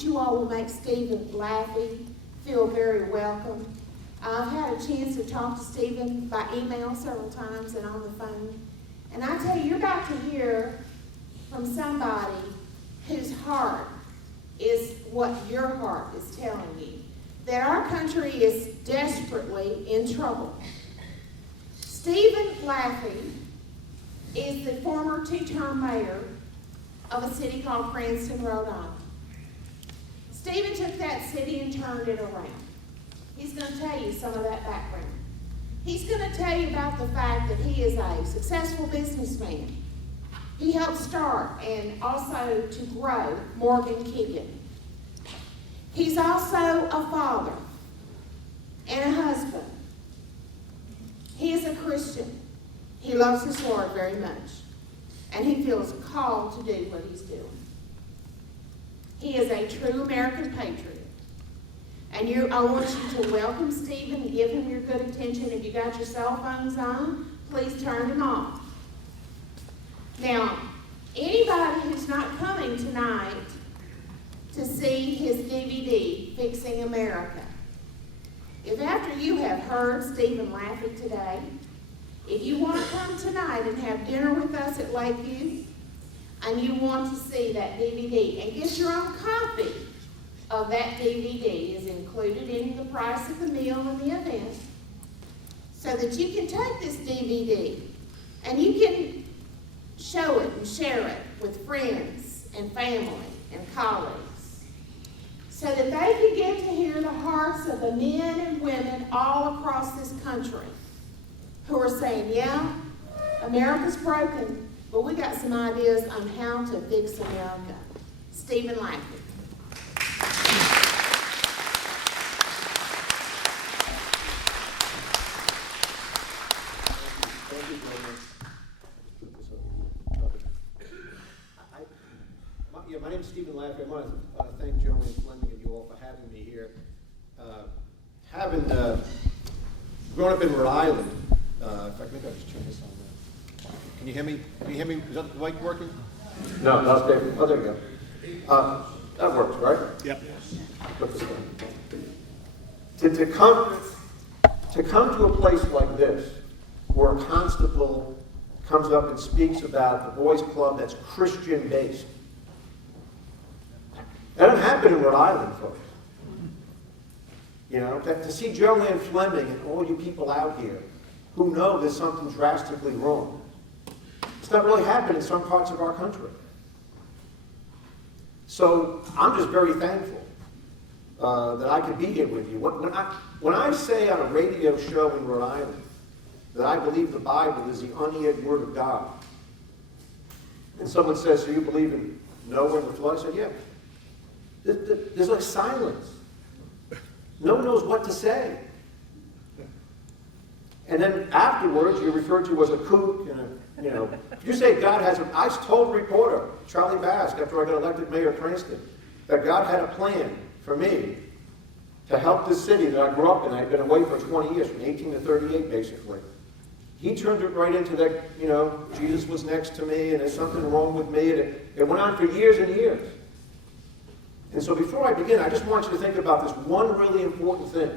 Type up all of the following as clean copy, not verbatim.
that you all will make Stephen Laffey feel very welcome. I've had a chance to talk to Stephen by email several times and on the phone. And I tell you, you're about to hear from somebody whose heart is what your heart is telling you. That our country is desperately in trouble. Stephen Laffey is the former two-term mayor of a city called Cranston, Rhode Island. Stephen took that city and turned it around. He's going to tell you some of that background. He's going to tell you about the fact that he is a successful businessman. He helped start and also to grow Morgan Keegan. He's also a father and a husband. He is a Christian. He loves his Lord very much. And he feels called to do what he's doing. He is a true American patriot. And I want you to welcome Stephen and give him your good attention. If you got your cell phones on, please turn them off. Now, anybody who's not coming tonight to see his DVD, Fixing America, if after you have heard Stephen Laffey today, if you want to come tonight and have dinner with us at Lakeview, and you want to see that DVD and get your own copy of that DVD is included in the price of the meal and the event, so that you can take this DVD and you can show it and share it with friends and family and colleagues, so that they can get to hear the hearts of the men and women all across this country who are saying, yeah, America's broken, but we got some ideas on how to fix America. Stephen Laffey. My name is Stephen Laffey. I want to thank Joanne Fleming and you all for having me here. Having grown up in Rhode Island, in fact, maybe I'll just turn this on now. Can you hear me? Can you hear me? Is that the mic working? No, not there. Oh, there you go. That works, right? Yep. Put this on. To come to a place like this, where a constable comes up and speaks about the boys' club that's Christian-based. That doesn't happen in Rhode Island, folks. You know, to see Joanne Fleming and all you people out here who know there's something drastically wrong. It's not really happening in some parts of our country. So I'm just very thankful that I could be here with you. When I say on a radio show in Rhode Island that I believe the Bible is the uneared Word of God, and someone says, so you believe in Noah and the flood? I said, yeah. There's like silence. No one knows what to say. And then afterwards, you're referred to as a kook. And if you say God has I told a reporter, Charlie Bask, after I got elected mayor of Cranston, that God had a plan for me to help this city that I grew up in. I'd been away for 20 years, from 18 to 38, basically. He turned it right into that, Jesus was next to me, and there's something wrong with me. And it went on for years and years. And so before I begin, I just want you to think about this one really important thing.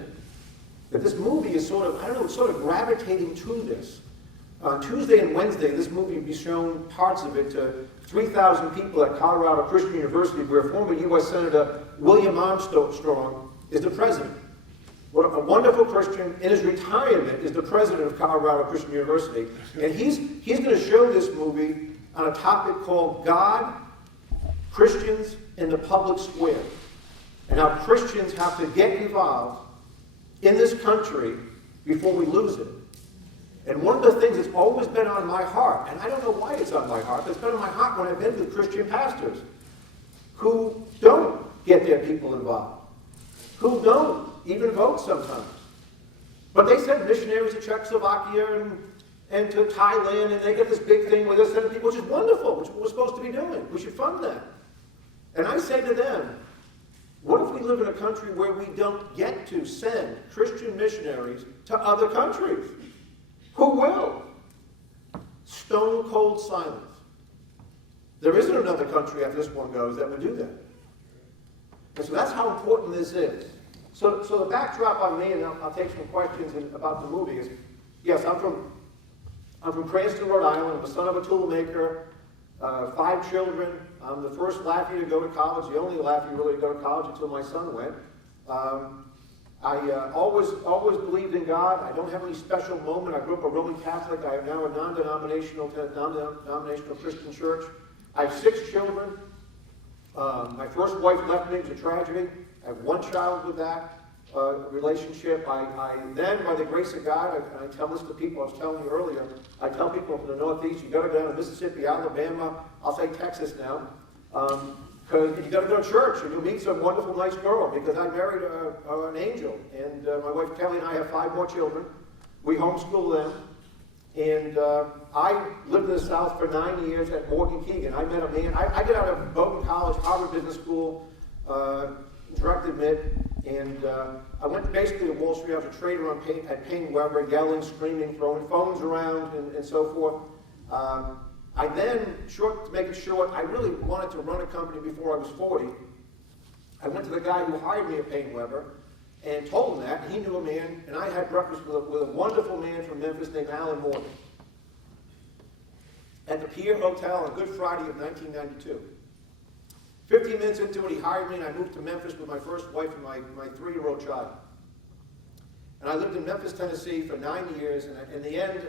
That this movie is sort of gravitating to this. On Tuesday and Wednesday, this movie will be shown, parts of it, to 3,000 people at Colorado Christian University, where former U.S. Senator William Armstrong is the president. What a wonderful Christian, in his retirement, is the president of Colorado Christian University. And he's going to show this movie on a topic called God, Christians in the Public Square, and how Christians have to get involved in this country before we lose it. And one of the things that's always been on my heart, and I don't know why it's on my heart, but it's been on my heart when I've been with Christian pastors who don't get their people involved, who don't even vote sometimes. But they send missionaries to Czechoslovakia and to Thailand, and they get this big thing where they're sending people, which is wonderful, which we're supposed to be doing. We should fund that. And I say to them, what if we live in a country where we don't get to send Christian missionaries to other countries? Who will? Stone cold silence. There isn't another country after this one goes that would do that. And so that's how important this is. So the backdrop on me, and I'll take some questions about the movie, is, yes, I'm from Cranston, Rhode Island. I'm the son of a tool maker, 5 children. I'm the first Laffey to go to college, the only Laffey really to go to college until my son went. I always believed in God. I don't have any special moment. I grew up a Roman Catholic. I am now a non-denominational Christian church. I have 6 children. My first wife left me. It was a tragedy. I have 1 child with that relationship. I then, by the grace of God, I tell this to people, I was telling you earlier, I tell people from the Northeast, you got to go down to Mississippi, Alabama, I'll say Texas now, because you got to go to church and you'll meet some wonderful, nice girl, because I married an angel, and my wife Kelly and I have 5 more children. We homeschool them, and I lived in the South for 9 years at Morgan Keegan. I met a man, I got out of Bowdoin College, Harvard Business School, direct admit, and I went basically to Wall Street. I was a trader at Piney Woods, yelling, screaming, throwing phones around, and so forth. I then, to make it short, I really wanted to run a company before I was 40. I went to the guy who hired me at Piney Woods and told him that, and he knew a man, and I had breakfast with a wonderful man from Memphis named Alan Morgan at the Pier Hotel on Good Friday of 1992. 15 minutes into it, he hired me, and I moved to Memphis with my first wife and my 3-year-old child. And I lived in Memphis, Tennessee for 9 years, and in the end,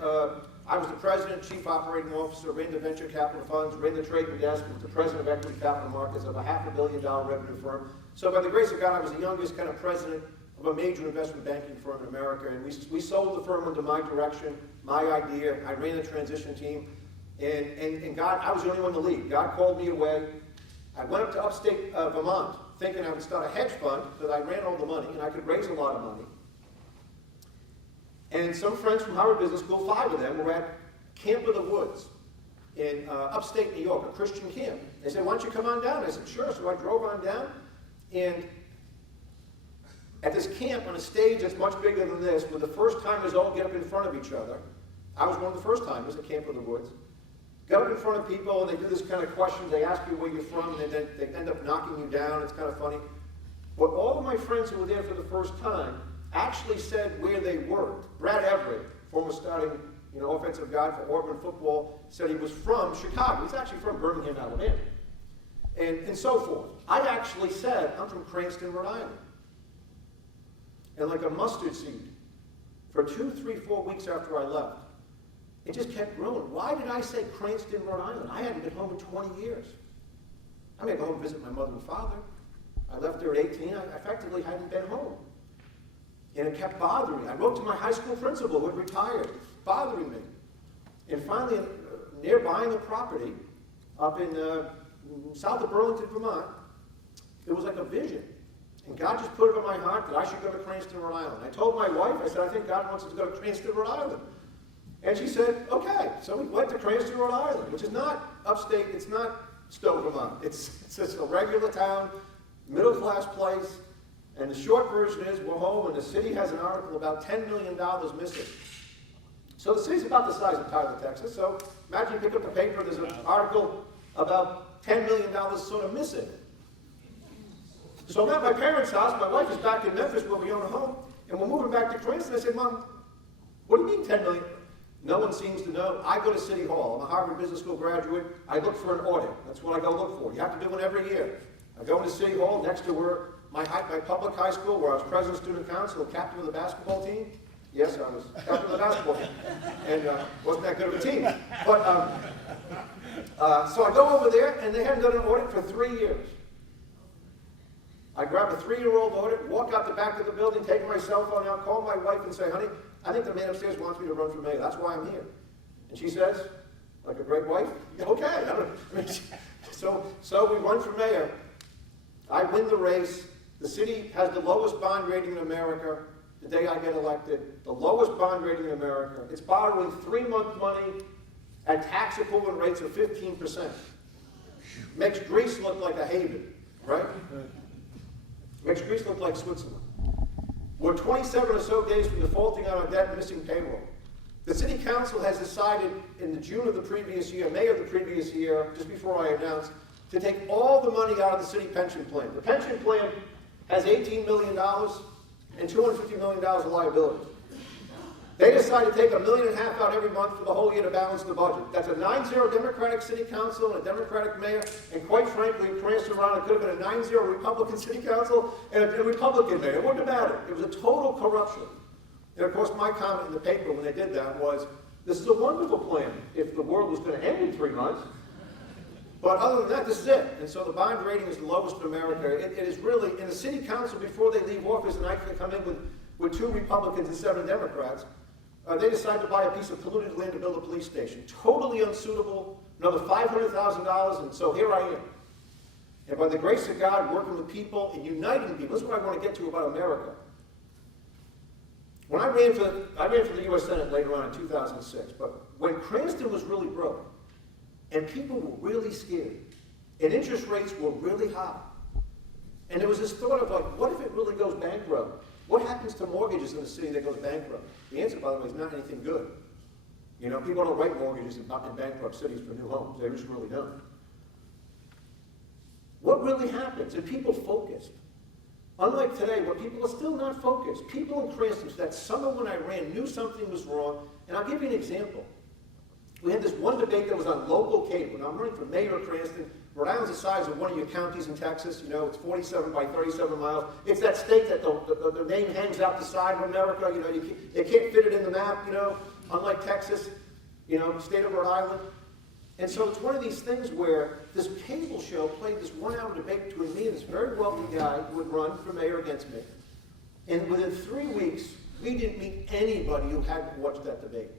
I was the president, chief operating officer, ran the venture capital funds, ran the trading desk, was the president of Equity Capital Markets of a $500 million revenue firm. So by the grace of God, I was the youngest kind of president of a major investment banking firm in America, and we sold the firm under my direction, my idea. I ran the transition team, and God, I was the only one to lead. God called me away. I went up to upstate Vermont thinking I would start a hedge fund because I ran all the money and I could raise a lot of money. And some friends from Harvard Business School, 5 of them, were at Camp of the Woods in upstate New York, a Christian camp. They said, why don't you come on down? I said, sure. So I drove on down, and at this camp on a stage that's much bigger than this, where the first timers all get up in front of each other. I was one of the first timers at Camp of the Woods. Got up in front of people, and they do this kind of questions. They ask you where you're from, and then they end up knocking you down. It's kind of funny. But all of my friends who were there for the first time actually said where they worked. Brad Everett, former starting offensive guy for Auburn football, said he was from Chicago. He's actually from Birmingham, Alabama, and so forth. I actually said, I'm from Cranston, Rhode Island. And like a mustard seed, for 2, 3, 4 weeks after I left, it just kept growing. Why did I say Cranston, Rhode Island? I hadn't been home in 20 years. I mean, I go home and visit my mother and father. I left there at 18. I effectively hadn't been home. And it kept bothering me. I wrote to my high school principal who had retired, bothering me. And finally, near buying a property up in south of Burlington, Vermont, it was like a vision. And God just put it on my heart that I should go to Cranston, Rhode Island. I told my wife, I said, I think God wants us to go to Cranston, Rhode Island. And she said, okay. So we went to Cranston, Rhode Island, which is not upstate, it's not Stowe, Vermont. It's just a regular town, middle-class place. And the short version is we're home, and the city has an article about $10 million missing. So the city's about the size of Tyler, Texas. So imagine you pick up the paper, there's an article about $10 million sort of missing. So I'm at my parents' house. My wife is back in Memphis where we own a home, and we're moving back to Cranston. I said, Mom, what do you mean $10 million? No one seems to know. I go to City Hall. I'm a Harvard Business School graduate. I look for an audit. That's what I go look for. You have to do one every year. I go into City Hall next to where my public high school, where I was president of student council, captain of the basketball team. Yes, I was captain of the basketball team. And wasn't that good of a team. But so I go over there, and they hadn't done an audit for 3 years. I grab a 3-year-old audit, walk out the back of the building, take my cell phone out, call my wife and say, honey, I think the man upstairs wants me to run for mayor. That's why I'm here. And she says, like a great wife, okay. So we run for mayor. I win the race. The city has the lowest bond rating in America the day I get elected. The lowest bond rating in America. It's borrowing 3-month money at tax equivalent rates of 15%. Makes Greece look like a haven, right? Makes Greece look like Switzerland. We're 27 or so days from defaulting on our debt and missing payroll. The city council has decided in the June of the previous year, May of the previous year, just before I announced, to take all the money out of the city pension plan. The pension plan has $18 million and $250 million of liabilities. They decided to take $1.5 million out every month for the whole year to balance the budget. That's a 9-0 Democratic city council and a Democratic mayor, and quite frankly, pranced around, it could have been a 9-0 Republican city council and a Republican mayor. It wouldn't have mattered. It was a total corruption. And of course, my comment in the paper when they did that was, this is a wonderful plan if the world was going to end in 3 months. But other than that, this is it. And so the bond rating is the lowest in America. It is really, in the city council, before they leave office, and I can come in with 2 Republicans and 7 Democrats, they decided to buy a piece of polluted land to build a police station. Totally unsuitable, another $500,000, and so here I am. And by the grace of God, working with people and uniting people, this is what I want to get to about America. When I ran for the U.S. Senate later on in 2006, but when Cranston was really broke, and people were really scared, and interest rates were really high, and there was this thought of like, what if it really goes bankrupt? What happens to mortgages in a city that goes bankrupt? The answer, by the way, is not anything good. You know, people don't write mortgages in bankrupt cities for new homes. They just really don't. What really happens? And people focused. Unlike today, where people are still not focused. People in Cranston that summer when I ran knew something was wrong. And I'll give you an example. We had this one debate that was on local cable. Now, I'm running for mayor of Cranston. Rhode Island's the size of one of your counties in Texas. You know, it's 47 by 37 miles. It's that state that the name hangs out the side of America. You know, they can't fit it in the map, you know, unlike Texas, you know, state of Rhode Island. And so it's one of these things where this cable show played this 1-hour debate between me and this very wealthy guy who would run for mayor against me. And within 3 weeks, we didn't meet anybody who hadn't watched that debate.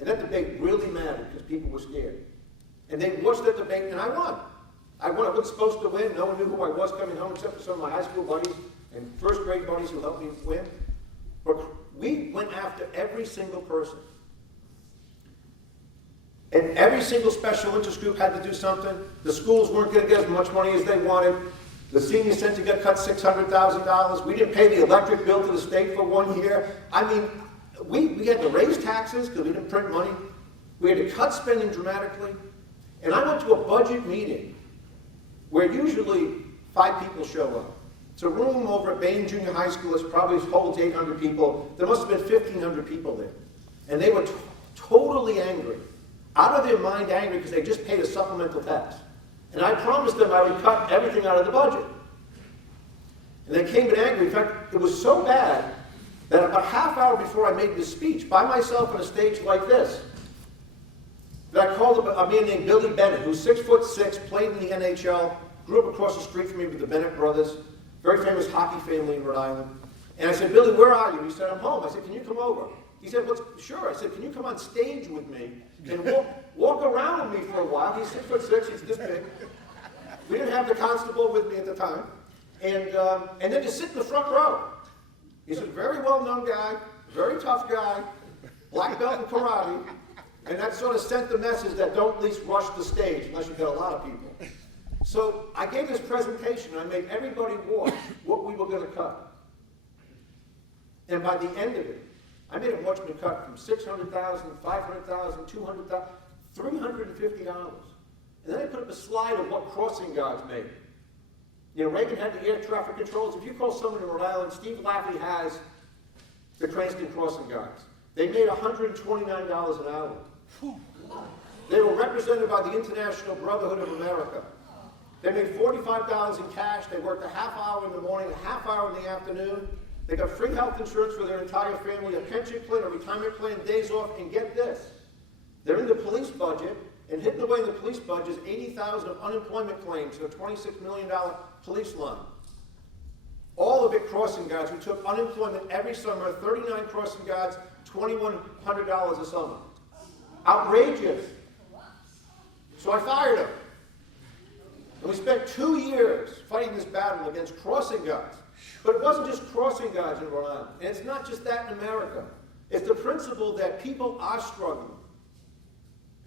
And that debate really mattered because people were scared. And they watched that debate, and I won. I wasn't supposed to win. No one knew who I was coming home except for some of my high school buddies and first grade buddies who helped me win. But we went after every single person. And every single special interest group had to do something. The schools weren't going to get as much money as they wanted. The senior center got cut $600,000. We didn't pay the electric bill to the state for 1 year. I mean, we had to raise taxes because we didn't print money. We had to cut spending dramatically. And I went to a budget meeting where usually 5 people show up. It's a room over at Bain Junior High School. It probably holds 800 people. There must have been 1,500 people there. And they were totally angry. Out of their mind angry because they just paid a supplemental tax. And I promised them I would cut everything out of the budget. And they came in angry. In fact, it was so bad that about a half hour before I made this speech, by myself on a stage like this, that I called a man named Billy Bennett, who's 6'6", played in the NHL, grew up across the street from me with the Bennett brothers, very famous hockey family in Rhode Island. And I said, Billy, where are you? He said, I'm home. I said, can you come over? He said, well, sure. I said, can you come on stage with me and walk around with me for a while? He's 6'6", he's this big. We didn't have the constable with me at the time. And then just sit in the front row. He's a very well-known guy, very tough guy, black belt in karate, and that sort of sent the message that don't at least rush the stage unless you've got a lot of people. So I gave this presentation, and I made everybody watch what we were going to cut. And by the end of it, I made them watch me cut from $600,000, $500,000, $200,000, $350. And then I put up a slide of what crossing guards made. You know, Reagan had the air traffic controls. If you call someone in Rhode Island, Steve Laffey has the Cranston crossing guards. They made $129 an hour. They were represented by the International Brotherhood of America. They made $45 in cash. They worked a half hour in the morning, a half hour in the afternoon. They got free health insurance for their entire family, a pension plan, a retirement plan, days off, and get this. They're in the police budget, and hidden away in the police budget is 80,000 of unemployment claims, so a $26 million police line. All of it crossing guards who took unemployment every summer, 39 crossing guards, $2,100 a summer. Outrageous. So I fired him. And we spent 2 years fighting this battle against crossing guards. But it wasn't just crossing guards in Rhode Island. And it's not just that in America. It's the principle that people are struggling.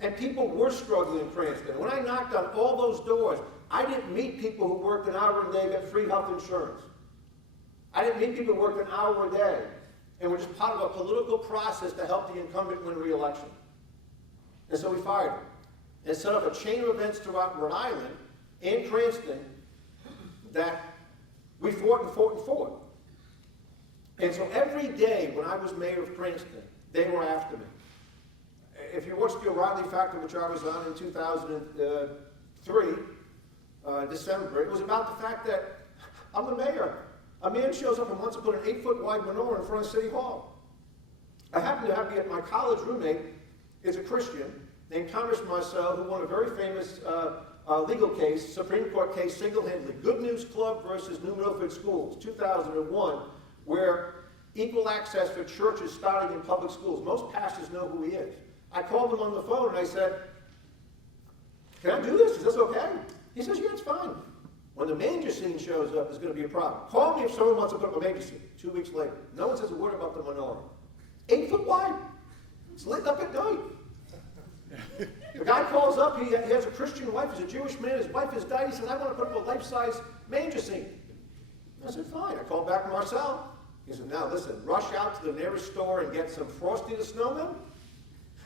And people were struggling in Cranston. When I knocked on all those doors, I didn't meet people who worked an hour a day, got free health insurance. I didn't meet people who worked an hour a day and were just part of a political process to help the incumbent win re-election. And so we fired him and set up a chain of events throughout Rhode Island and Cranston that we fought and fought and fought. And so every day when I was mayor of Cranston, they were after me. If you watched the O'Reilly Factor, which I was on in 2003, December, it was about the fact that I'm the mayor. A man shows up and wants to put an 8-foot wide menorah in front of City Hall. I happen to have my college roommate is a Christian named Thomas Marcel, who won a very famous legal case, Supreme Court case, single-handedly, Good News Club versus New Milford Schools, 2001, where equal access for churches starting in public schools. Most pastors know who he is. I called him on the phone and I said, can I do this? Is this okay? He says, yeah, it's fine. When the manger scene shows up, there's going to be a problem. Call me if someone wants to put up a manger scene. 2 weeks later, no one says a word about the menorah. 8 foot wide. It's lit up at night. The guy calls up, he has a Christian wife, he's a Jewish man, his wife has died. He says, I want to put up a life-size manger scene. I said, fine. I called back Marcel. He said, now listen, rush out to the nearest store and get some Frosty the Snowman,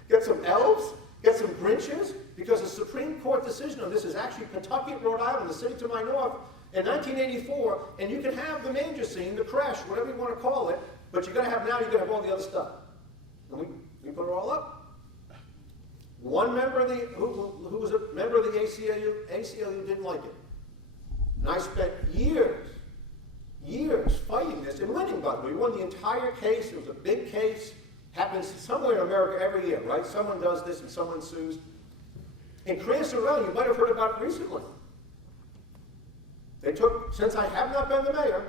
get some elves, get some Grinches, because a Supreme Court decision on this is actually Pawtucket, Rhode Island, the city to my north, in 1984, and you can have the manger scene, the creche, whatever you want to call it, but you're going to have all the other stuff. And we put it all up. One member of who was a member of the ACLU didn't like it. And I spent years fighting this and winning, by the way. We won the entire case. It was a big case. Happens somewhere in America every year, right? Someone does this and someone sues. In Cranston, Rhode, you might have heard about it recently. Since I have not been the mayor,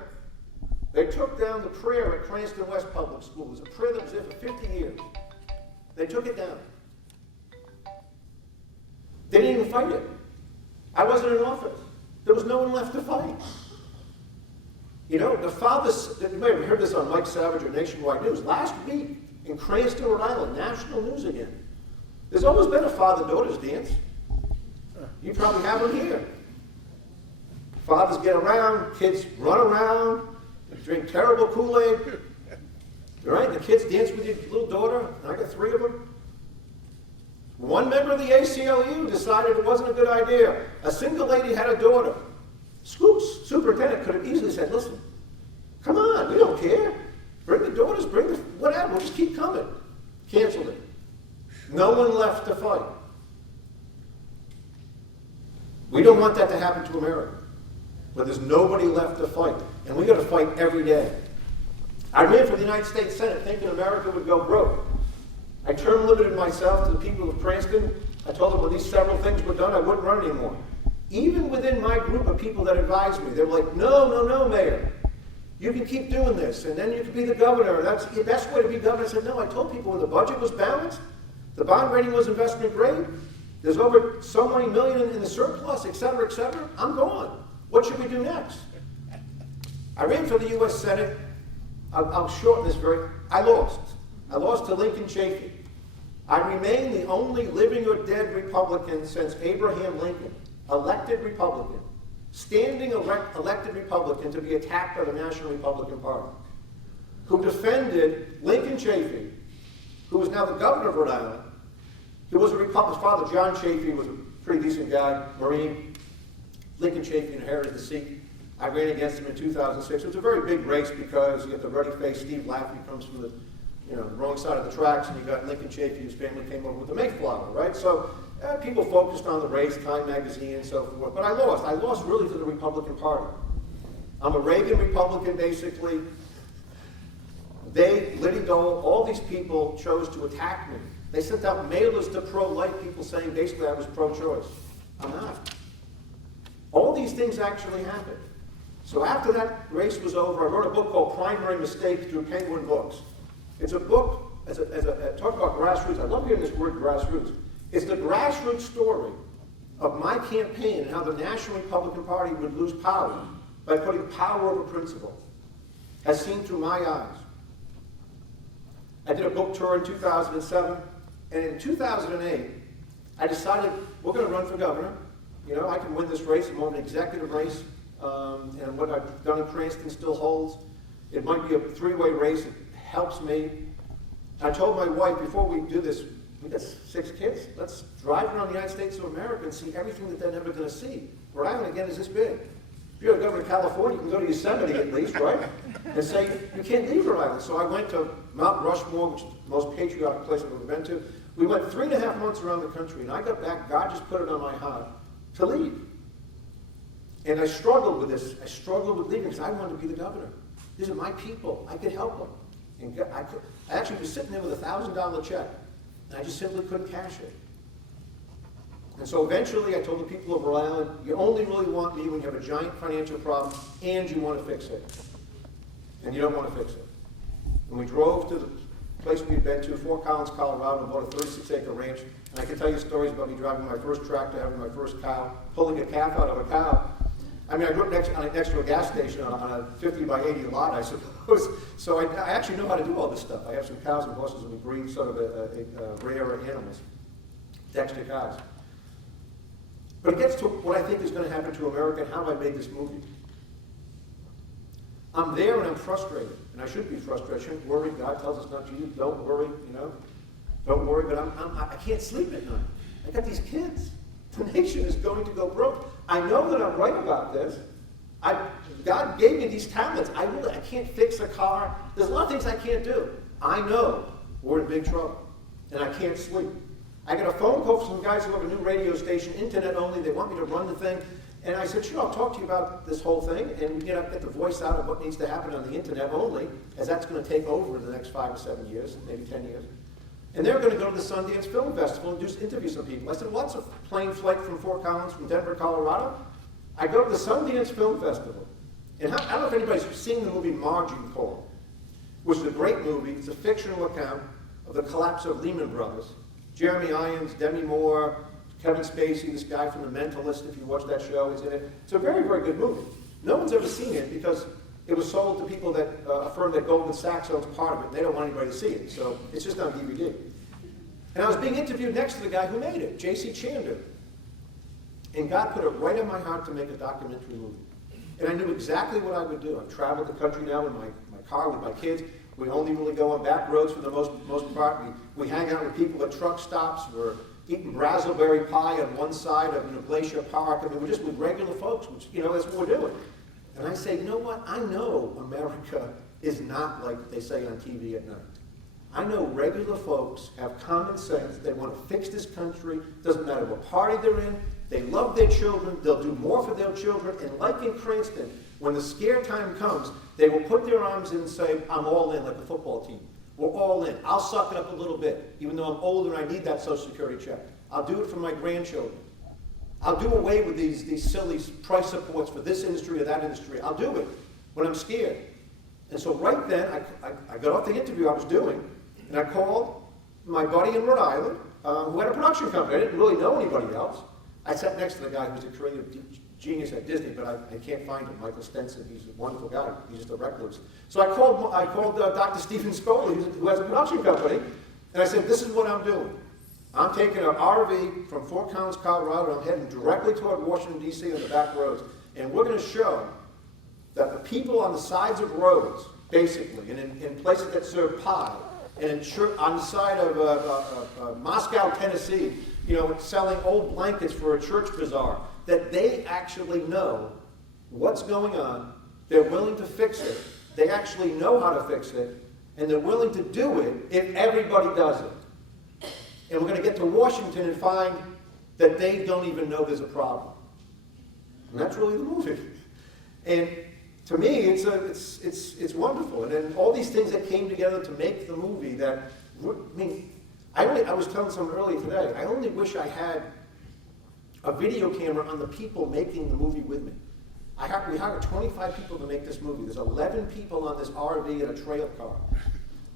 they took down the prayer at Cranston West Public School. It was a prayer that was there for 50 years. They took it down. They didn't even fight it. I wasn't in office. There was no one left to fight. You know, you may have heard this on Mike Savage or Nationwide News. Last week in Cranston, Rhode Island, national news again. There's always been a father-daughter's dance. You probably have them here. Fathers get around, kids run around, drink terrible Kool-Aid. Right? The kids dance with your little daughter, and I got 3 of them. One member of the ACLU decided it wasn't a good idea. A single lady had a daughter. School superintendent could have easily said, listen, come on, we don't care. Bring the daughters, bring the whatever, we'll just keep coming. Canceled it. No one left to fight. We don't want that to happen to America, where there's nobody left to fight. And we got to fight every day. I ran for the United States Senate thinking America would go broke. I term limited myself to the people of Cranston. I told them when these several things were done, I wouldn't run anymore. Even within my group of people that advised me, they were like, no, Mayor. You can keep doing this, and then you can be the governor. That's the best way to be governor. I said, no, I told people when the budget was balanced, the bond rating was investment grade, there's over so many million in the surplus, et cetera, I'm gone. What should we do next? I ran for the U.S. Senate. I'll shorten this I lost. I lost to Lincoln Chafee. I remain the only living or dead Republican since Abraham Lincoln, elected Republican, standing elected Republican to be attacked by the National Republican Party, who defended Lincoln Chafee, who is now the governor of Rhode Island. He was a Republican. His father, John Chafee, was a pretty decent guy, Marine. Lincoln Chafee inherited the seat. I ran against him in 2006. It was a very big race because you get the ruddy-faced Steve Laffey comes from the wrong side of the tracks, and you got Lincoln Chafee, whose family came over with the Mayflower, right? So people focused on the race, Time Magazine, and so forth. But I lost. I lost really to the Republican Party. I'm a Reagan Republican, basically. Liddy Dole, all these people chose to attack me. They sent out mailers to pro-life people saying basically I was pro-choice. I'm not. All these things actually happened. So after that race was over, I wrote a book called Primary Mistake through Penguin Books. It's a book, talk about grassroots. I love hearing this word grassroots. It's the grassroots story of my campaign and how the National Republican Party would lose power by putting power over principle, as seen through my eyes. I did a book tour in 2007, and in 2008, I decided we're going to run for governor. I can win this race. I'm on an executive race, and what I've done in Cranston still holds. It might be a 3-way race. It helps me. I told my wife, before we do this, we got 6 kids. Let's drive around the United States of America and see everything that they're never going to see. Rhode Island, again, is this big. If you're a governor of California, you can go to Yosemite at least, right? And say, you can't leave Rhode Island. So I went to Mount Rushmore, which is the most patriotic place I've ever been to. We went 3.5 months around the country, and I got back, God just put it on my heart to leave. And I struggled with this. I struggled with leaving because I wanted to be the governor. These are my people. I could help them. And I actually was sitting there with a $1,000 check, and I just simply couldn't cash it. And so eventually I told the people of Rhode Island, you only really want me when you have a giant financial problem and you want to fix it. And you don't want to fix it. And we drove to the place we had been to, Fort Collins, Colorado, and bought a 36-acre ranch. And I can tell you stories about me driving my first tractor, having my first cow, pulling a calf out of a cow. I mean, I grew up next to a gas station on a 50 by 80 lot, I suppose. So I actually know how to do all this stuff. I have some cows and horses, and we breed sort of rare animals, Dexter cows. But it gets to what I think is going to happen to America and how I made this movie. I'm there and I'm frustrated, and I should be frustrated. I shouldn't worry. God tells us not to. Don't worry, Don't worry, but I can't sleep at night. I got these kids. The nation is going to go broke. I know that I'm right about this. God gave me these talents. I can't fix a car. There's a lot of things I can't do. I know we're in big trouble, and I can't sleep. I got a phone call from some guys who have a new radio station, internet only. They want me to run the thing. And I said, sure, I'll talk to you about this whole thing and get the voice out of what needs to happen on the internet only, as that's going to take over in the next 5 or 7 years, maybe 10 years. And they're going to go to the Sundance Film Festival and just interview some people. I said, what's a plane flight from Fort Collins, from Denver, Colorado? I go to the Sundance Film Festival. And I don't know if anybody's seen the movie Margin Call, which is a great movie. It's a fictional account of the collapse of Lehman Brothers. Jeremy Irons, Demi Moore, Kevin Spacey, this guy from The Mentalist, if you watch that show, is in it. It's a very, very good movie. No one's ever seen it because it was sold to people that, a firm that Goldman Sachs owns part of it. They don't want anybody to see it, so it's just on DVD. And I was being interviewed next to the guy who made it, J.C. Chander. And God put it right in my heart to make a documentary movie. And I knew exactly what I would do. I've traveled the country now in my car with my kids. We only really go on back roads for the most part. We hang out with people at truck stops. We're eating raspberry pie on one side of Glacier Park. I mean, we're just with regular folks, which, that's what we're doing. And I say, you know what? I know America is not like they say on TV at night. I know regular folks have common sense. They want to fix this country. Doesn't matter what party they're in. They love their children. They'll do more for their children. And like in Cranston, when the scare time comes, they will put their arms in and say, I'm all in, like a football team. We're all in. I'll suck it up a little bit, even though I'm older and I need that Social Security check. I'll do it for my grandchildren. I'll do away with these silly price supports for this industry or that industry. I'll do it when I'm scared. And so right then, I got off the interview I was doing, and I called my buddy in Rhode Island, who had a production company. I didn't really know anybody else. I sat next to the guy who's a creative genius at Disney, but I can't find him, Michael Stenson. He's a wonderful guy. He's just a recluse. So I called Dr. Stephen Scoley, who has a production company, and I said, this is what I'm doing. I'm taking an RV from Fort Collins, Colorado, and I'm heading directly toward Washington, D.C. on the back roads. And we're going to show that the people on the sides of roads, basically, and in places that serve pie, and on the side of Moscow, Tennessee, selling old blankets for a church bazaar, that they actually know what's going on, they're willing to fix it, they actually know how to fix it, and they're willing to do it if everybody does it. And we're going to get to Washington and find that they don't even know there's a problem. And that's really the movie. And to me, it's wonderful. And then all these things that came together to make the movie that, I was telling someone earlier today, I only wish I had a video camera on the people making the movie with me. We hired 25 people to make this movie. There's 11 people on this RV and a trail car.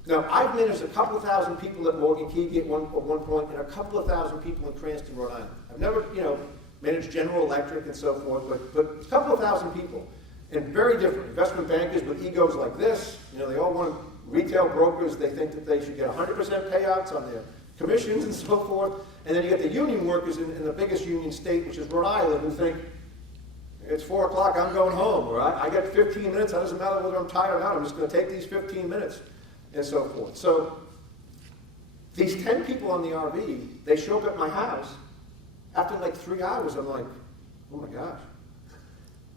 Now, I've managed a couple of thousand people at Morgan Key at one point, and a couple of thousand people in Cranston, Rhode Island. I've never, managed General Electric and so forth, but a couple of thousand people. And very different. Investment bankers with egos like this. They all want retail brokers. They think that they should get 100% payouts on their commissions and so forth. And then you get the union workers in the biggest union state, which is Rhode Island, who think, it's 4 o'clock, I'm going home. Or I got 15 minutes. It doesn't matter whether I'm tired or not. I'm just going to take these 15 minutes. And so forth. So these 10 people on the RV, they show up at my house. After like 3 hours, I'm like, oh my gosh.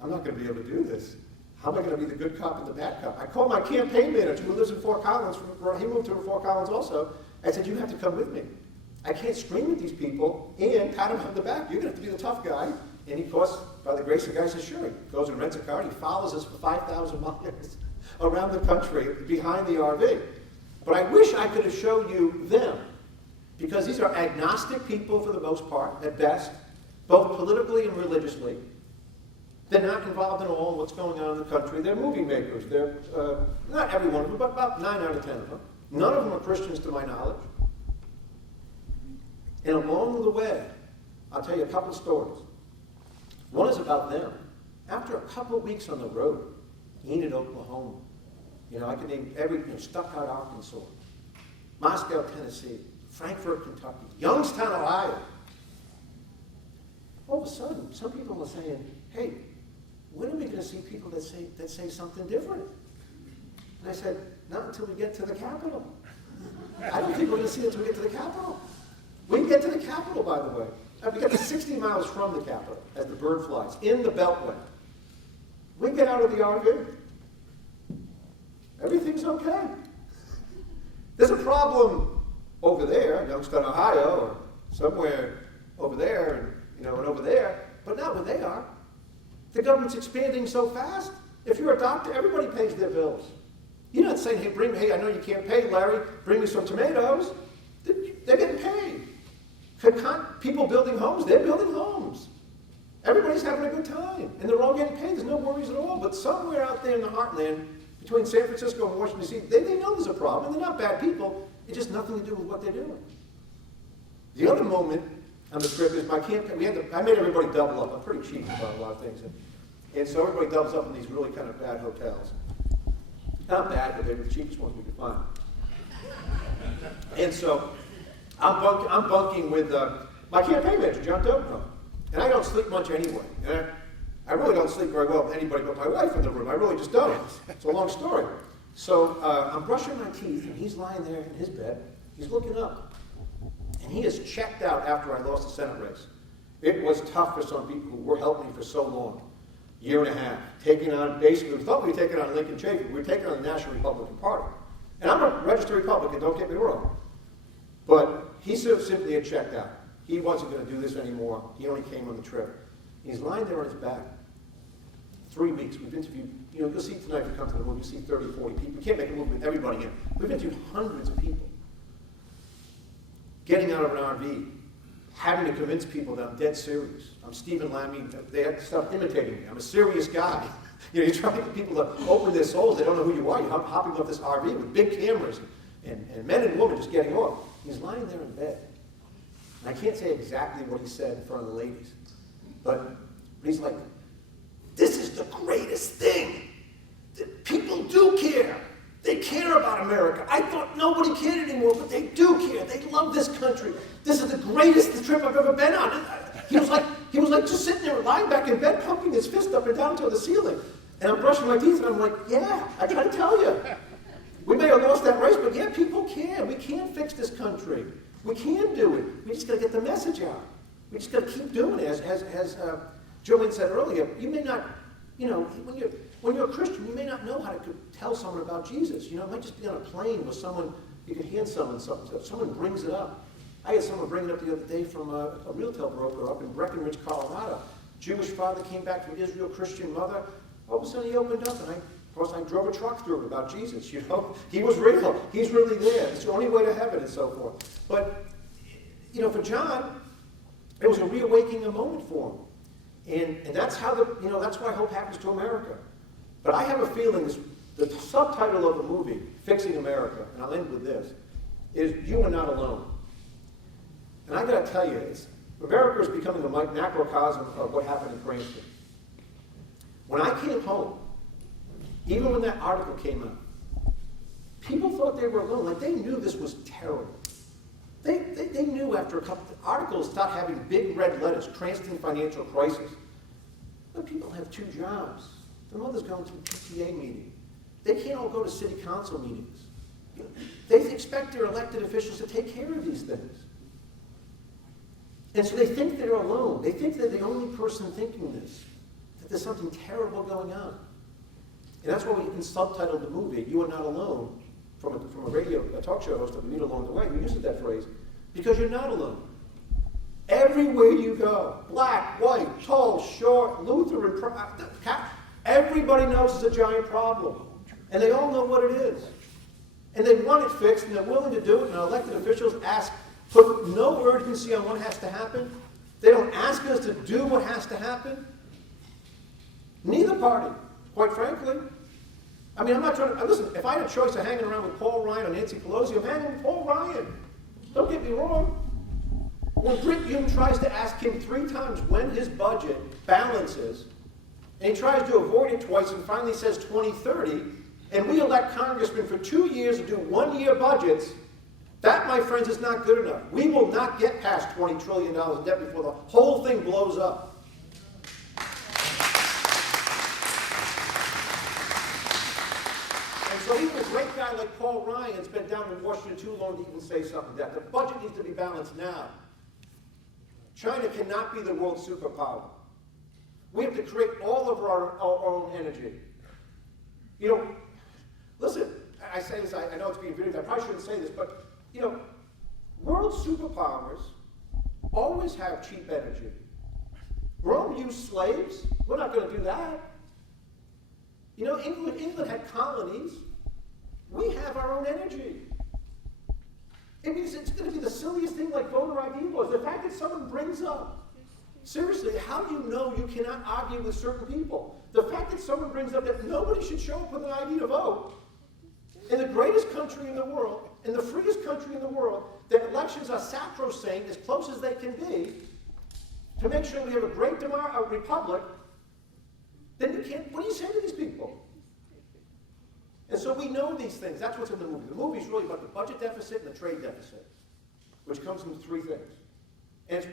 I'm not going to be able to do this. How am I going to be the good cop and the bad cop? I called my campaign manager who lives in Fort Collins. He moved to Fort Collins also. I said, you have to come with me. I can't scream at these people and pat them on the back. You're going to have to be the tough guy. And he, of course, by the grace of God, says, sure. He goes and rents a car. And he follows us for 5,000 miles around the country behind the RV. But I wish I could have showed you them. Because these are agnostic people for the most part, at best, both politically and religiously. They're not involved at all in what's going on in the country. They're movie makers. They're, not every one of them, but about 9 out of 10 of them. None of them are Christians to my knowledge. And along the way, I'll tell you a couple of stories. One is about them. After a couple of weeks on the road, Enid, Oklahoma, I can name Stuttgart, Arkansas, Moscow, Tennessee, Frankfort, Kentucky, Youngstown, Ohio. All of a sudden, some people are saying, hey, when are we going to see people that say something different? And I said, not until we get to the Capitol. I don't think we're going to see it until we get to the Capitol. We can get to the Capitol, by the way. We get to 60 miles from the Capitol as the bird flies, in the Beltway. We get out of the RV. Everything's okay. There's a problem over there, Youngstown, Ohio, or somewhere over there, and over there, but not where they are. The government's expanding so fast. If you're a doctor, everybody pays their bills. You're not saying, hey, I know you can't pay, Larry, bring me some tomatoes. They're getting paid. People building homes, they're building homes. Everybody's having a good time, and they're all getting paid. There's no worries at all. But somewhere out there in the heartland, between San Francisco and Washington, D.C., they know there's a problem. They're not bad people. It's just nothing to do with what they're doing. The other moment on the trip is my campaign. I made everybody double up. I'm pretty cheap about a lot of things. And so everybody doubles up in these really kind of bad hotels. Not bad, but they're the cheapest ones we could find. And so I'm bunking with my campaign manager, John Dobko. And I don't sleep much anyway. And I really don't sleep very well with anybody but my wife in the room. I really just don't. It's a long story. So I'm brushing my teeth, and he's lying there in his bed. He's looking up. And he is checked out after I lost the Senate race. It was tough for some people who were helping me for so long. Year and a half. Taking on, basically, we thought we were taking on Lincoln Chafee. We were taking on the National Republican Party. And I'm a registered Republican, don't get me wrong. But he simply had checked out. He wasn't going to do this anymore. He only came on the trip. He's lying there on his back. 3 weeks. We've interviewed, you'll see tonight if you come to the movie, you see 30, 40 people. We can't make a movie with everybody in. We've interviewed hundreds of people. Getting out of an RV, having to convince people that I'm dead serious. I'm Stephen Lammy. They have to stop imitating me. I'm a serious guy. You're trying to get people to open their souls. They don't know who you are. You're hopping off this RV with big cameras and men and women just getting off. He's lying there in bed. And I can't say exactly what he said in front of the ladies. But he's like, this is the greatest thing. People do care. They care about America. I thought nobody cared anymore, but they do care. They love this country. This is the greatest trip I've ever been on. He was like just sitting there, lying back in bed, pumping his fist up and down toward the ceiling. And I'm brushing my teeth, and I'm like, yeah, I try to tell you. We may have lost that race, but yeah, people care. We can fix this country. We can do it. We just got to get the message out. We just got to keep doing it. As Jolene said earlier, you may not, when you're a Christian, you may not know how to tell someone about Jesus. It might just be on a plane with someone, you can hand someone something, someone brings it up. I had someone bring it up the other day from a retail broker up in Breckenridge, Colorado. Jewish father came back from Israel, Christian mother. All of a sudden he opened up, and of course I drove a truck through it about Jesus. He was real. He's really there. It's the only way to heaven and so forth. But, for John, it was a reawakening moment for him. And that's how that's why hope happens to America. But I have a feeling the subtitle of the movie, Fixing America, and I'll end with this, is You Are Not Alone. And I got to tell you, America is becoming a macrocosm of what happened in Cranston. When I came home, even when that article came out, people thought they were alone. Like, they knew this was terrible. They knew after a couple of articles start having big red letters, Cranston financial crisis. But people have 2 jobs. Their mother's going to a PTA meeting. They can't all go to city council meetings. They expect their elected officials to take care of these things. And so they think they're alone. They think they're the only person thinking this. That there's something terrible going on. And that's why we even subtitled the movie, You Are Not Alone, from a talk show host that we meet along the way, who uses that phrase, because you're not alone. Everywhere you go, black, white, tall, short, Lutheran, everybody knows it's a giant problem. And they all know what it is. And they want it fixed, and they're willing to do it, and our elected officials put no urgency on what has to happen. They don't ask us to do what has to happen. Neither party, quite frankly. I mean, I'm not trying to, listen, if I had a choice of hanging around with Paul Ryan or Nancy Pelosi, I'm hanging with Paul Ryan. Don't get me wrong. When Brit Hume tries to ask him 3 times when his budget balances, and he tries to avoid it twice and finally says 2030, and we elect congressmen for 2 years to do 1-year budgets, that, my friends, is not good enough. We will not get past $20 trillion in debt before the whole thing blows up. And so even a great guy like Paul Ryan's been down in Washington too long to even say something like that. The budget needs to be balanced now. China cannot be the world superpower. We have to create all of our own energy. You know, listen, I say this, I know it's being videoed, I probably shouldn't say this, but, you know, world superpowers always have cheap energy. Rome used slaves. We're not going to do that. You know, England had colonies. We have our own energy. It means it's going to be the silliest thing like voter ID laws. The fact that someone brings up, seriously, how do you know you cannot argue with certain people? The fact that someone brings up that nobody should show up with an ID to vote, in the greatest country in the world, in the freest country in the world, that elections are sacrosanct as close as they can be, to make sure we have a great republic, then you can't, what do you say to these people? And so we know these things. That's what's in the movie. The movie is really about the budget deficit and the trade deficit, which comes from 3 things. And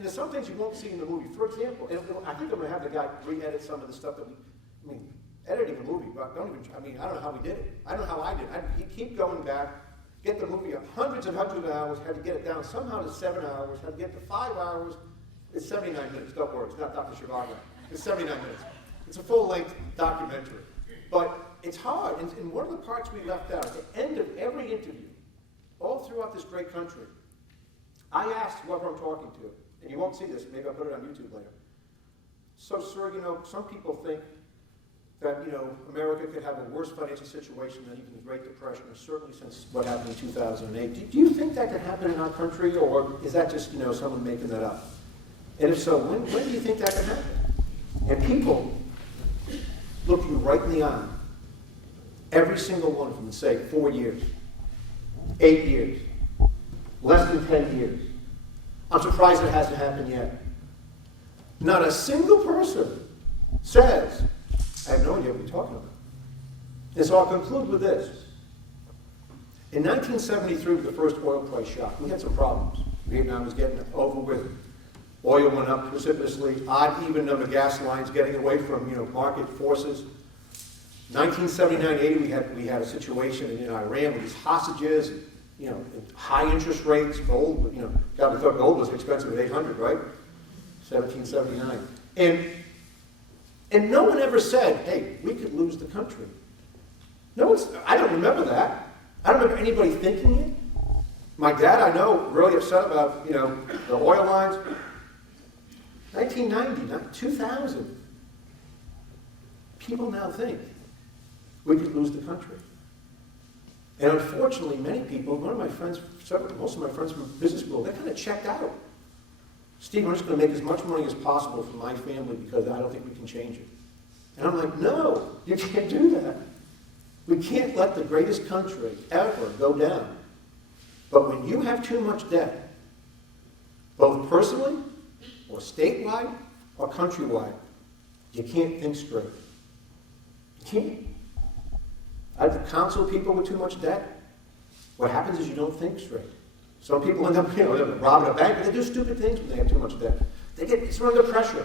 there's some things you won't see in the movie. For example, and I think I'm going to have the guy re-edit some of the stuff that editing a movie, but I don't know how we did it. I don't know how I did it. He'd keep going back, get the movie hundreds and hundreds of hours, had to get it down somehow to 7 hours, had to get to 5 hours. It's 79 minutes, don't worry, it's not Dr. Zhivago. It's 79 minutes. It's a full-length documentary. But it's hard, and one of the parts we left out, at the end of every interview, all throughout this great country, I asked whoever I'm talking to, and you won't see this, maybe I'll put it on YouTube later. So, sir, you know, some people think that, you know, America could have a worse financial situation than even the Great Depression, or certainly since what happened in 2008. Do you think that could happen in our country, or is that just, you know, someone making that up? And if so, when do you think that could happen? And people look you right in the eye, every single one of them, and say 4 years, 8 years, less than 10 years. I'm surprised it hasn't happened yet. Not a single person says, I have no idea what you're talking about. And so I'll conclude with this. In 1973, with the first oil price shock, we had some problems. Vietnam was getting over with. Oil went up precipitously. Odd, even number gas lines getting away from, you know, market forces. 1979-80, we had a situation in Iran with these hostages, you know, high interest rates, gold. You know, God, we thought gold was expensive at 800, right? 1779, and no one ever said, "Hey, we could lose the country." No one's. I don't remember that. I don't remember anybody thinking it. My dad, I know, really upset about, you know, the oil lines. 1990, 2000. People now think we could lose the country. And unfortunately, many people, most of my friends from business school, they kind of checked out. Steve, I'm just going to make as much money as possible for my family because I don't think we can change it. And I'm like, no, you can't do that. We can't let the greatest country ever go down. But when you have too much debt, both personally or statewide or countrywide, you can't think straight. You can't. I've counseled people with too much debt. What happens is you don't think straight. Some people end up, you know, robbing a bank, but they do stupid things when they have too much debt. They get it's under pressure.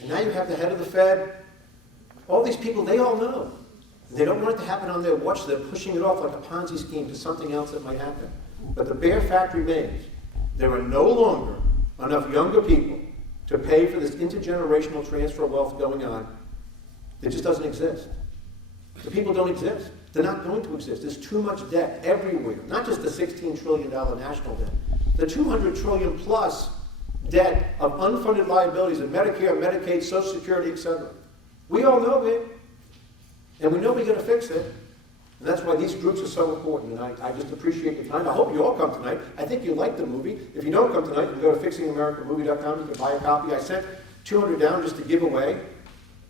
And now you have the head of the Fed. All these people, they all know. They don't want it to happen on their watch. So they're pushing it off like a Ponzi scheme to something else that might happen. But the bare fact remains, there are no longer enough younger people to pay for this intergenerational transfer of wealth going on that just doesn't exist. The people don't exist. They're not going to exist. There's too much debt everywhere, not just the $16 trillion national debt, the $200 trillion plus debt of unfunded liabilities in Medicare, Medicaid, Social Security, etc. We all know it, and we know we're going to fix it. And that's why these groups are so important, and I just appreciate your time. I hope you all come tonight. I think you like the movie. If you don't come tonight, you can go to fixingamericamovie.com. You can buy a copy. I sent 200 down just to give away.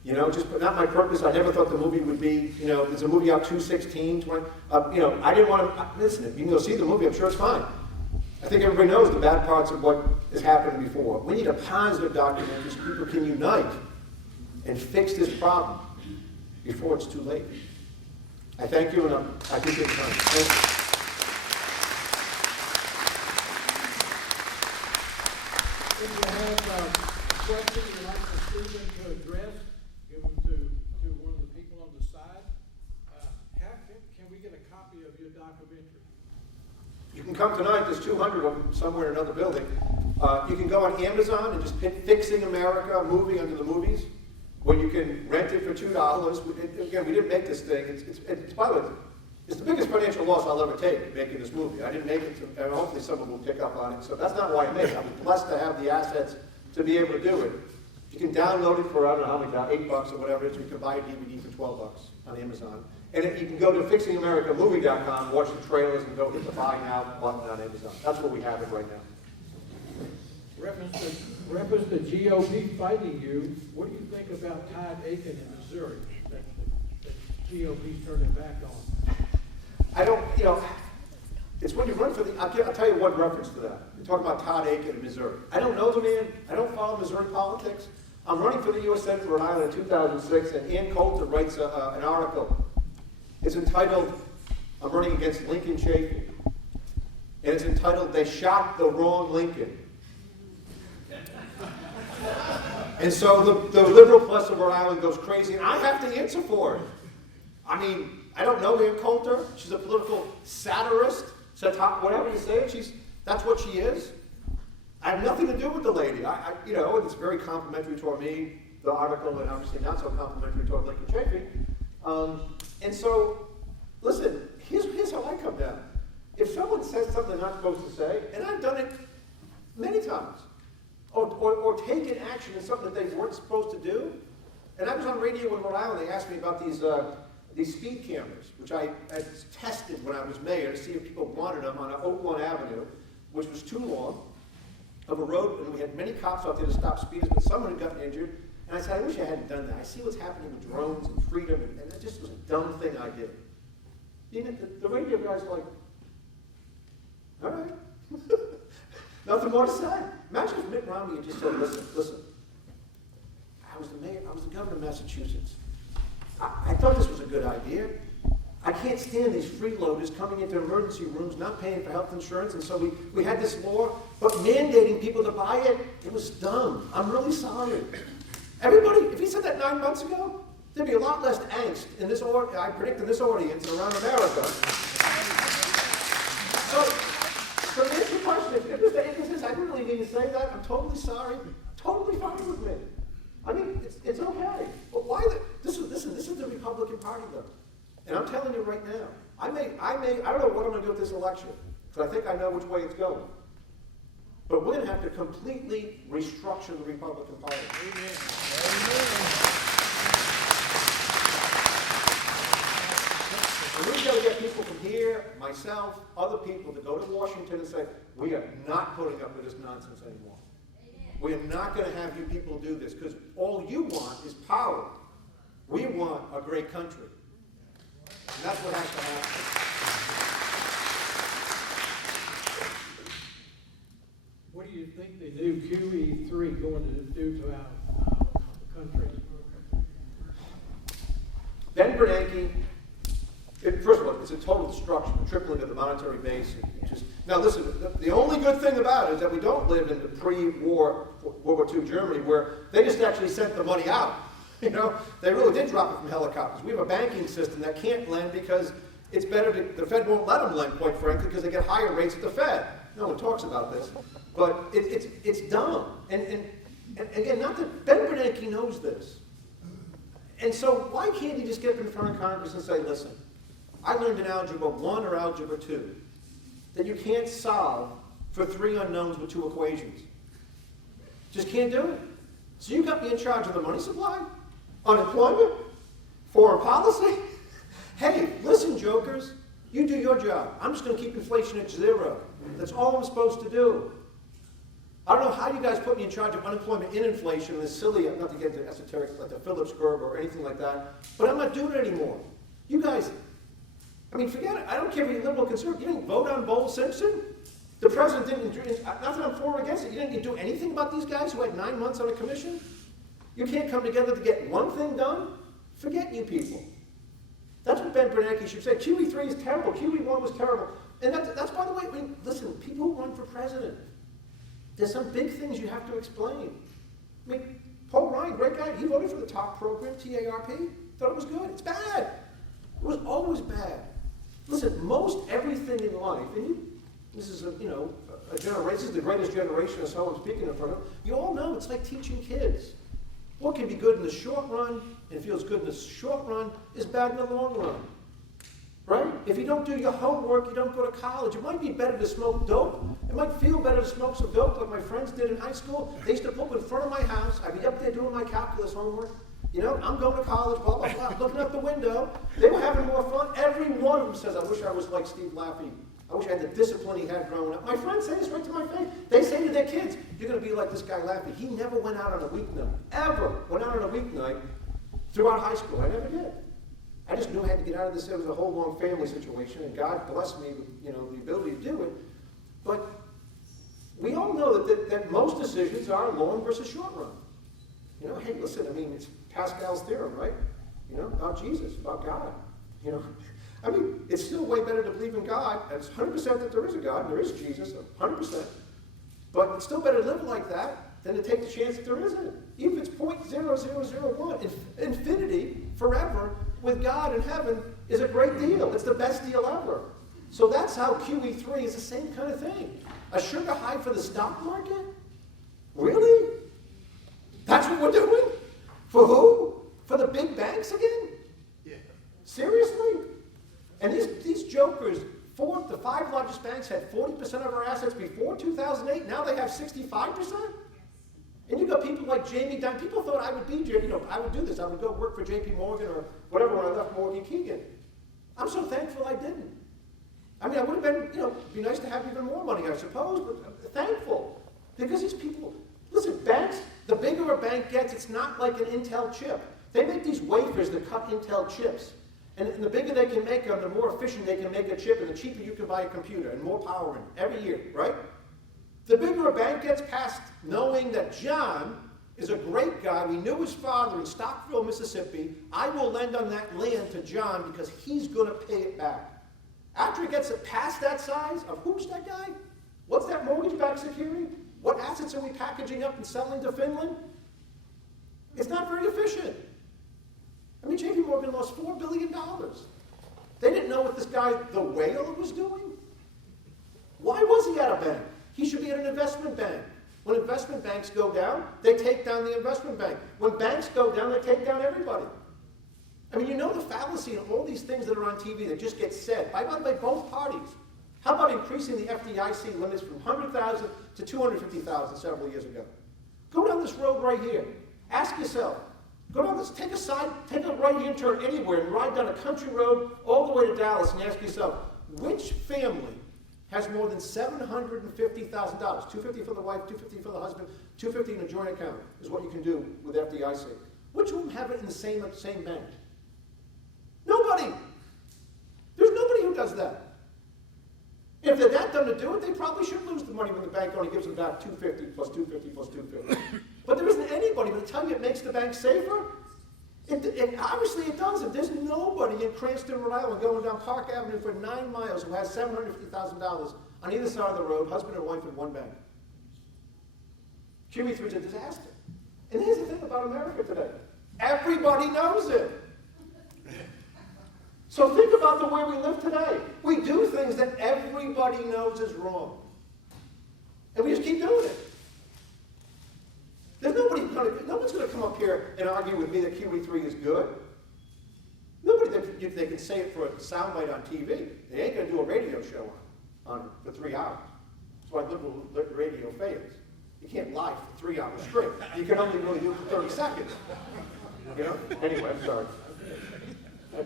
You know, just not my purpose. I never thought the movie would be, you know, there's a movie out 2/16, 20. You know, I didn't want to, listen, you can go see the movie. I'm sure it's fine. I think everybody knows the bad parts of what has happened before. We need a positive documentary so people can unite and fix this problem before it's too late. I thank you, and I think it's time. Thank you. If you have questions you'd like the student to address, give them to one of the people on the side. Can we get a copy of your documentary? You can come tonight. There's 200 of them somewhere in another building. You can go on Amazon and just pick Fixing America movie under the movies, where you can rent it for $2. Again, we didn't make this thing. It's by the way, it's the biggest financial loss I'll ever take making this movie. I didn't make it, and hopefully someone will pick up on it. So that's not why I made it. I'm blessed to have the assets to be able to do it. You can download it for, I don't know how many, $8 or whatever it is. You can buy a DVD for $12 on Amazon. And you can go to fixingamericamovie.com, watch the trailers, and go hit the buy now button on Amazon. That's where we have it right now. Reference the GOP fighting you. What do you think about Todd Aiken in Missouri that the GOP turning back on? I don't, you know, it's when you run for the, I'll tell you one reference to that. You're talking about Todd Aiken in Missouri. I don't know the man. I don't follow Missouri politics. I'm running for the U.S. Senate for Rhode Island in 2006, and Ann Coulter writes an article. It's entitled, I'm running against Lincoln Chafee. And it's entitled, They Shot the Wrong Lincoln. And so the liberal press of Rhode Island goes crazy, and I have to answer for it. I mean, I don't know Ann Coulter. She's a political satirist, whatever you say. That's what she is. I have nothing to do with the lady. You know, it's very complimentary toward me, the article, and obviously not so complimentary toward Lincoln Chafee. And so, listen, here's how I come down. If someone says something they're not supposed to say, and I've done it many times, or taken action in something that they weren't supposed to do. And I was on radio in Rhode Island. They asked me about these speed cameras, which I tested when I was mayor to see if people wanted them on Oak Lawn Avenue, which was too long of a road, and we had many cops out there to stop speeders, but someone had gotten injured. And I said, I wish I hadn't done that. I see what's happening with drones and freedom, and it just was a dumb thing I did. You know, the radio guys are like, all right. Nothing more to say. Imagine if Mitt Romney had just said, listen, I was the governor of Massachusetts. I thought this was a good idea. I can't stand these freeloaders coming into emergency rooms, not paying for health insurance, and so we had this law, but mandating people to buy it was dumb. I'm really sorry. Everybody, if he said that 9 months ago, there'd be a lot less angst in this I predict in this audience and around America. So to answer your question, if Mr. Aiken says, I really need to say that, I'm totally sorry, totally fine with me. I mean, it's okay. But why this is the Republican Party though. And I'm telling you right now, I don't know what I'm gonna do with this election, because I think I know which way it's going. But we're gonna have to completely restructure the Republican Party. Amen. And we've got to get people from here, myself, other people, to go to Washington and say, we are not putting up with this nonsense anymore. We are not going to have you people do this, because all you want is power. We want a great country. And that's what has to happen. What do you think the new QE3 going to do to our country? Ben Bernanke, first of all, it's a total destruction, a tripling of the monetary base. Now listen, the only good thing about it is that we don't live in the pre-war, World War II Germany, where they just actually sent the money out. You know, they really did drop it from helicopters. We have a banking system that can't lend because it's better the Fed won't let them lend, quite frankly, because they get higher rates at the Fed. No one talks about this. But it's dumb. And And again, not that Ben Bernanke knows this. And so why can't he just get up in front of Congress and say, listen, I learned in Algebra 1 or Algebra 2 that you can't solve for 3 unknowns with 2 equations. Just can't do it. So you got me in charge of the money supply, unemployment, foreign policy. Hey, listen, jokers, you do your job. I'm just going to keep inflation at 0. That's all I'm supposed to do. I don't know how you guys put me in charge of unemployment and inflation, this silly, not to get into esoteric, like the Phillips curve or anything like that, but I'm not doing it anymore. You guys, I mean, forget it. I don't care if you're liberal or conservative. You didn't vote on Bowles Simpson. The president didn't, not that I'm for or against it, you didn't do anything about these guys who had 9 months on a commission? You can't come together to get one thing done? Forget you people. That's what Ben Bernanke should say. QE3 is terrible. QE1 was terrible. And that's by the way, I mean, listen, people who run for president, there's some big things you have to explain. I mean, Paul Ryan, great guy, he voted for the TARP program, TARP, thought it was good. It's bad. It was always bad. Listen, most everything in life, and this is a generation, this is the greatest generation of someone speaking in front of, you all know it's like teaching kids. What can be good in the short run and feels good in the short run is bad in the long run. Right? If you don't do your homework, you don't go to college. It might be better to smoke dope. It might feel better to smoke some dope like my friends did in high school. They used to pull up in front of my house. I'd be up there doing my calculus homework. You know, I'm going to college, blah, blah, blah, looking out the window. They were having more fun. Every one of them says, I wish I was like Steve Laffey. I wish I had the discipline he had growing up. My friends say this right to my face. They say to their kids, you're going to be like this guy Laffey. He never went out on a weeknight. Ever went out on a weeknight throughout high school. I never did. I just knew I had to get out of this. It was a whole long family situation, and God blessed me with, the ability to do it. But we all know that most decisions are long versus short run. Hey, listen, I mean, it's Pascal's theorem, right? About Jesus, about God. I mean, it's still way better to believe in God. It's 100% that there is a God, and there is Jesus, 100%. But it's still better to live like that than to take the chance that there isn't. Even if it's 0.0001, infinity, forever, with God in heaven is a great deal. It's the best deal ever. So that's how QE3 is the same kind of thing. A sugar high for the stock market? Really? That's what we're doing? For who? For the big banks again? Yeah. Seriously? And these jokers, the 5 largest banks had 40% of our assets before 2008. Now they have 65%? And you got people like Jamie Dimon. People thought I would be, I would do this. I would go work for J.P. Morgan or whatever when I left Morgan Keegan. I'm so thankful I didn't. I mean, I would have been, be nice to have even more money, I suppose, but thankful. Because these people, listen, banks, the bigger a bank gets, it's not like an Intel chip. They make these wafers that cut Intel chips. And the bigger they can make them, the more efficient they can make a chip, and the cheaper you can buy a computer, and more power in every year, right? The bigger a bank gets past knowing that John is a great guy, we knew his father in Stockville, Mississippi, I will lend on that land to John because he's going to pay it back. After it gets past that size of who's that guy? What's that mortgage-backed security? What assets are we packaging up and selling to Finland? It's not very efficient. I mean, J.P. Morgan lost $4 billion. They didn't know what this guy, the whale, was doing. Why was he at a bank? He should be at an investment bank. When investment banks go down, they take down the investment bank. When banks go down, they take down everybody. I mean, the fallacy of all these things that are on TV that just get said by both parties. How about increasing the FDIC limits from 100,000 to 250,000 several years ago? Go down this road right here. Ask yourself, go down this, take a right-hand turn anywhere and ride down a country road all the way to Dallas and ask yourself, which family has more than $750,000? $250 for the wife, $250 for the husband, $250 in a joint account is what you can do with FDIC. Which of them have it in the same bank? Nobody. There's nobody who does that. If they're that dumb to do it, they probably should lose the money when the bank only gives them back $250 plus $250 plus $250. But there isn't anybody. By the time it makes the bank safer, obviously it doesn't. There's nobody in Cranston, Rhode Island, going down Park Avenue for 9 miles who has $750,000 on either side of the road, husband and wife in one bank. QE3 is a disaster. And here's the thing about America today. Everybody knows it. So think about the way we live today. We do things that everybody knows is wrong. And we just keep doing it. There's nobody one's going to come up here and argue with me that QE3 is good. Nobody, they can say it for a soundbite on TV. They ain't going to do a radio show on for 3 hours. That's why liberal radio fails. You can't lie for 3 hours straight. You can only really do it for 30 seconds. You know? Anyway, I'm sorry.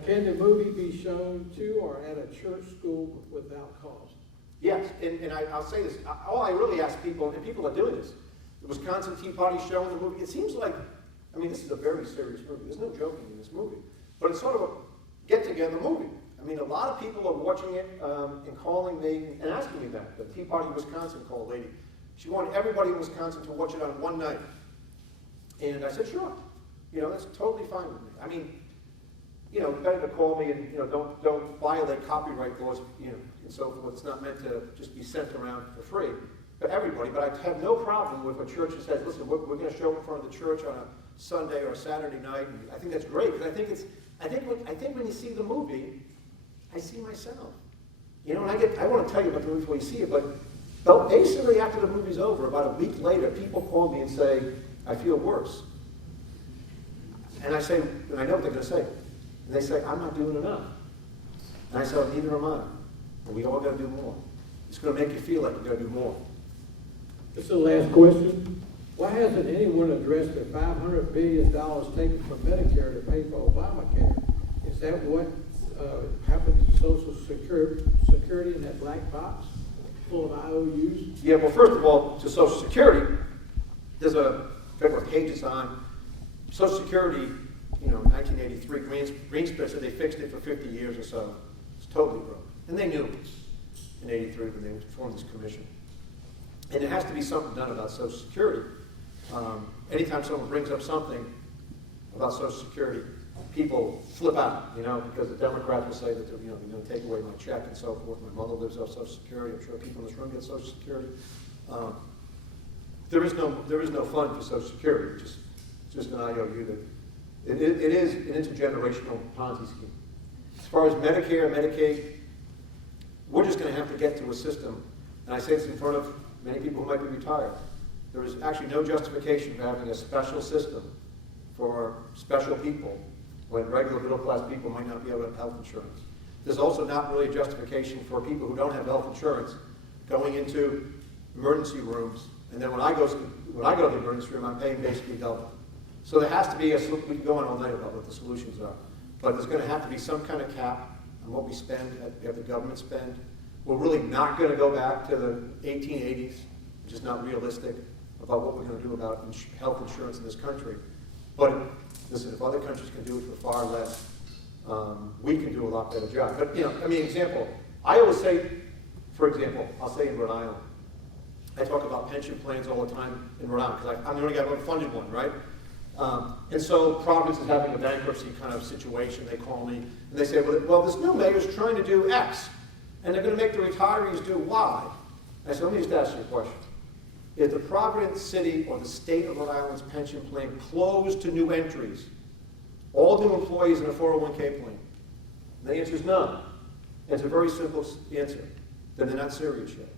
Can the movie be shown to or at a church school without cost? Yes, and I'll say this. All I really ask people, and people are doing this, the Wisconsin Tea Party showing the movie, it seems like, I mean, this is a very serious movie. There's no joking in this movie. But it's sort of a get-together movie. I mean, a lot of people are watching it and calling me and asking me that. The Tea Party Wisconsin called lady. She wanted everybody in Wisconsin to watch it on one night. And I said, sure. You know, that's totally fine with me. I mean, you know, better to call me and, you know, don't violate copyright laws, you know, and so forth. It's not meant to just be sent around for free. But everybody, but I have no problem with a church that says, listen, we're going to show in front of the church on a Sunday or a Saturday night. And I think that's great, because I think when you see the movie, I see myself. You know, and I want to tell you about the movie before you see it, but basically after the movie's over, about a week later, people call me and say, I feel worse. And I say, and I know what they're going to say. And they say, I'm not doing enough. And I say, neither am I. And we all got to do more. It's going to make you feel like you got to do more. This is the last question. Why hasn't anyone addressed the $500 billion taken from Medicare to pay for Obamacare? Is that what happened to Social Security in that black box full of IOUs? Yeah, well, first of all, to Social Security, there's a couple of pages on Social Security, you know, 1983, Greenspan said they fixed it for 50 years or so. It's totally broke. And they knew in 83 when they formed this commission. And there has to be something done about Social Security. Anytime someone brings up something about Social Security, people flip out, you know, because the Democrats will say that they're, you know, they're going to take away my check and so forth. My mother lives off Social Security. I'm sure people in this room get Social Security. There is no fund for Social Security. Just an IOU that it is an intergenerational Ponzi scheme. As far as Medicare, Medicaid, we're just going to have to get to a system, and I say this in front of many people who might be retired. There is actually no justification for having a special system for special people when regular middle-class people might not be able to have health insurance. There's also not really a justification for people who don't have health insurance going into emergency rooms, and then when I go to the emergency room, I'm paying basically double. So there has to be we can go on all night about what the solutions are, but there's going to have to be some kind of cap on what we spend, we have the government spend. We're really not going to go back to the 1880s, which is not realistic about what we're going to do about health insurance in this country. But listen, if other countries can do it for far less, we can do a lot better job. But, you know, I mean, example, I always say, for example, I'll say in Rhode Island, I talk about pension plans all the time in Rhode Island, because I'm the only guy who funded one, right? And so Providence is having a bankruptcy kind of situation. They call me, and they say, well, this new mayor's trying to do X, and they're going to make the retirees do Y. I said, let me just ask you a question. Is the Providence City or the state of Rhode Island's pension plan closed to new entries? All new employees in a 401k plan? And the answer is no. And it's a very simple answer. Then they're not serious yet.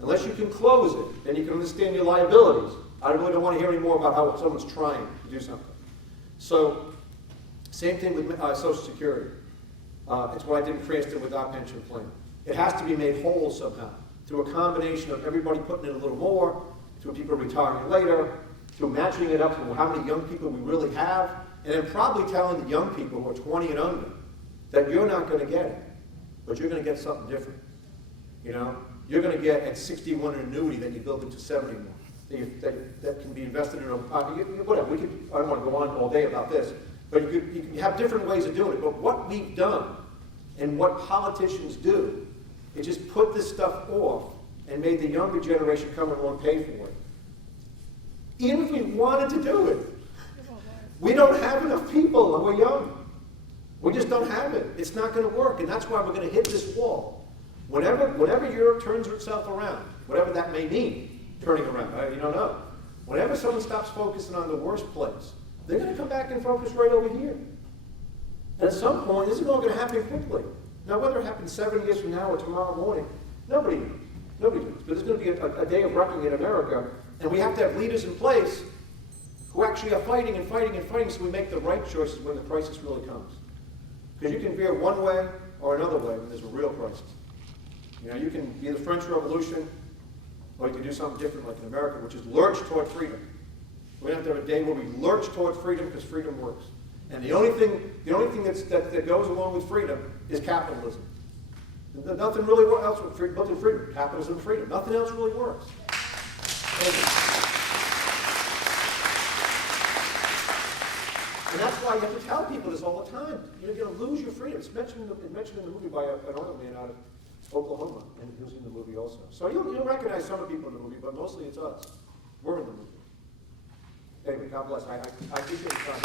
Unless you can close it, then you can understand your liabilities. I really don't want to hear any more about how someone's trying to do something. So, same thing with Social Security. It's what I did in Cranston with our pension plan. It has to be made whole somehow, through a combination of everybody putting in a little more, through people retiring later, through matching it up to how many young people we really have, and then probably telling the young people who are 20 and under that you're not going to get it, but you're going to get something different. You know, you're going to get at 61 an annuity that you build into 71. That can be invested in whatever. I don't want to go on all day about this, but you can have different ways of doing it. But what we've done and what politicians do is just put this stuff off and made the younger generation come and want to pay for it. Even if we wanted to do it, we don't have enough people and we're young. We just don't have it. It's not going to work, and that's why we're going to hit this wall. Whenever Europe turns itself around, whatever that may mean, turning around, you don't know. Whenever someone stops focusing on the worst place, they're going to come back and focus right over here. And at some point, this is all going to happen quickly. Now, whether it happens 7 years from now or tomorrow morning, nobody knows. Nobody knows. But there's going to be a day of reckoning in America, and we have to have leaders in place who actually are fighting and fighting and fighting so we make the right choices when the crisis really comes. Because you can veer one way or another way when there's a real crisis. You know, you can be the French Revolution, or you can do something different like in America, which is lurch toward freedom. We have to have a day where we lurch toward freedom because freedom works. And the only thing that goes along with freedom is capitalism. Nothing really else built in freedom. Capitalism, freedom. Nothing else really works. And that's why you have to tell people this all the time. You're going to lose your freedom. It's mentioned in the movie by an oil man out of Oklahoma, and who's in the movie also. So you'll recognize some of the people in the movie, but mostly it's us. We're in the movie. Anyway, God bless. I appreciate the time.